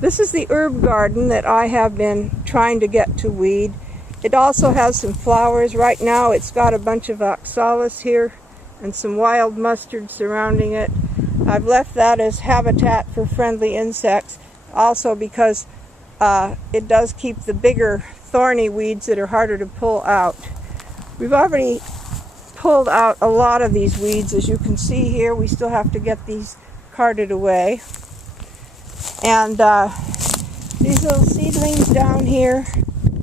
This is the herb garden that I have been trying to get to weed. It also has some flowers. Right now it's got a bunch of oxalis here and some wild mustard surrounding it. I've left that as habitat for friendly insects, also because it does keep the bigger thorny weeds that are harder to pull out. We've already pulled out a lot of these weeds, as you can see here. We still have to get these carted away. And these little seedlings down here, you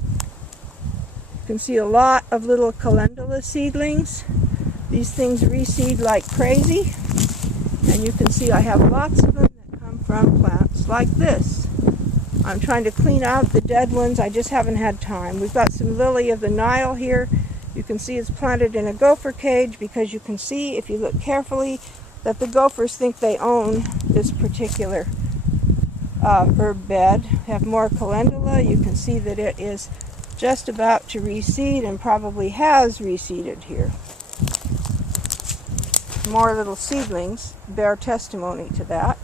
can see a lot of little calendula seedlings. These things reseed like crazy, and you can see I have lots of them that come from plants like this. I'm trying to clean out the dead ones. I just haven't had time. We've got some lily of the Nile here. You can see it's planted in a gopher cage because you can see, if you look carefully, that the gophers think they own this particular herb bed. We have more calendula. You can see that it is just about to reseed and probably has reseeded here. More little seedlings bear testimony to that.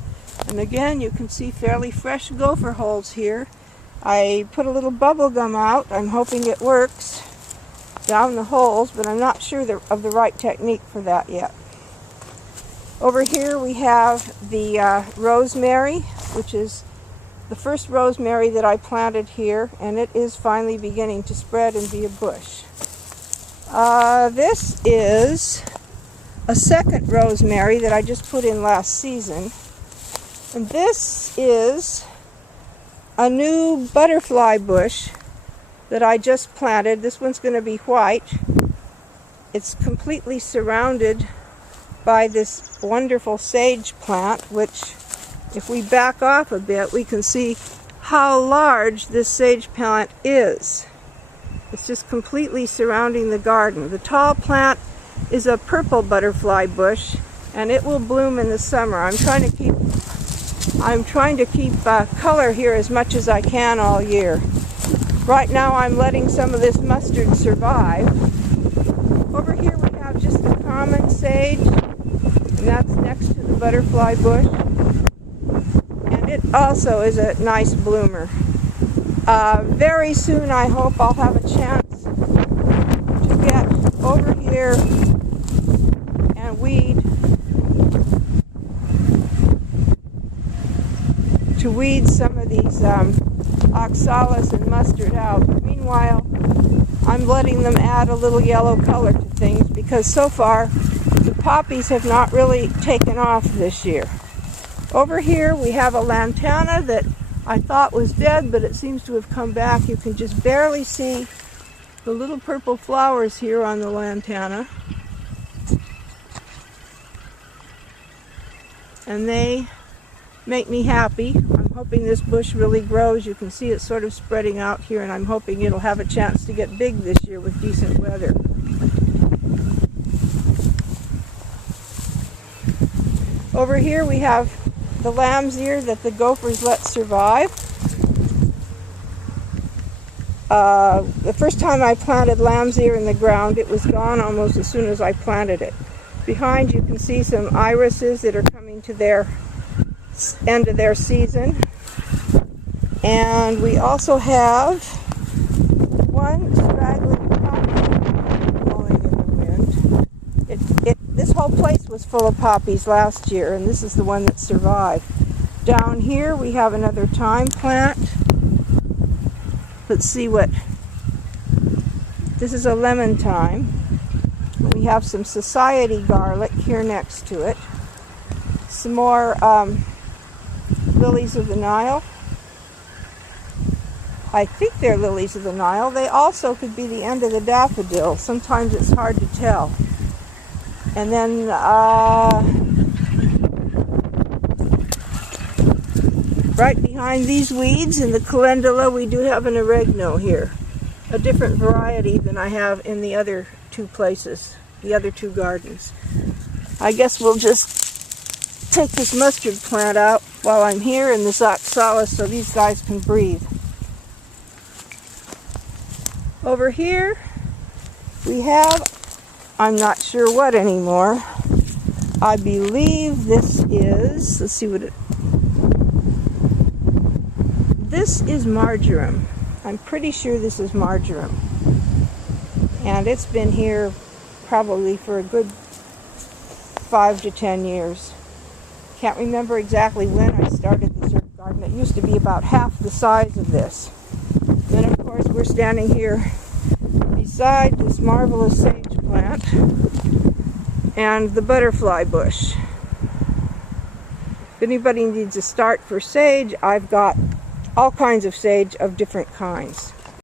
And again, you can see fairly fresh gopher holes here. I put a little bubble gum out. I'm hoping it works down the holes, but I'm not sure of the right technique for that yet. Over here we have the rosemary, which is the first rosemary that I planted here, and it is finally beginning to spread and be a bush. This is a second rosemary that I just put in last season. And this is a new butterfly bush that I just planted. This one's going to be white. It's completely surrounded by this wonderful sage plant, which, if we back off a bit, we can see how large this sage plant is. It's just completely surrounding the garden. The tall plant is a purple butterfly bush, and it will bloom in the summer. I'm trying to keep color here as much as I can all year. Right now I'm letting some of this mustard survive. Over here we have just the common sage, and that's next to the butterfly bush. And it also is a nice bloomer. Very soon I hope I'll have a chance to get over here and weed some of these oxalis and mustard out. Meanwhile, I'm letting them add a little yellow color to things because so far the poppies have not really taken off this year. Over here we have a lantana that I thought was dead, but it seems to have come back. You can just barely see the little purple flowers here on the lantana. And they make me happy. I'm hoping this bush really grows. You can see it's sort of spreading out here, and I'm hoping it'll have a chance to get big this year with decent weather. Over here we have the lamb's ear that the gophers let survive. The first time I planted lamb's ear in the ground, it was gone almost as soon as I planted it. Behind you can see some irises that are coming to their end of their season. And we also have one straggling poppy blowing in the wind. This whole place was full of poppies last year, and this is the one that survived. Down here we have another thyme plant. Let's see what... This is a lemon thyme. We have some society garlic here next to it. Some more lilies of the Nile. I think they're lilies of the Nile. They also could be the end of the daffodil. Sometimes it's hard to tell. And then right behind these weeds in the calendula, we do have an oregano here. A different variety than I have in the other two places, the other two gardens. I guess we'll just take this mustard plant out while I'm here and this oxalis so these guys can breathe. Over here we have, I'm not sure what anymore. I believe this is, let's see what it, this is marjoram. I'm pretty sure this is marjoram. And it's been here probably for a good 5 to 10 years. Can't remember exactly when I started this herb garden. It used to be about half the size of this. Then of course we're standing here beside this marvelous sage plant and the butterfly bush. If anybody needs a start for sage, I've got all kinds of sage of different kinds.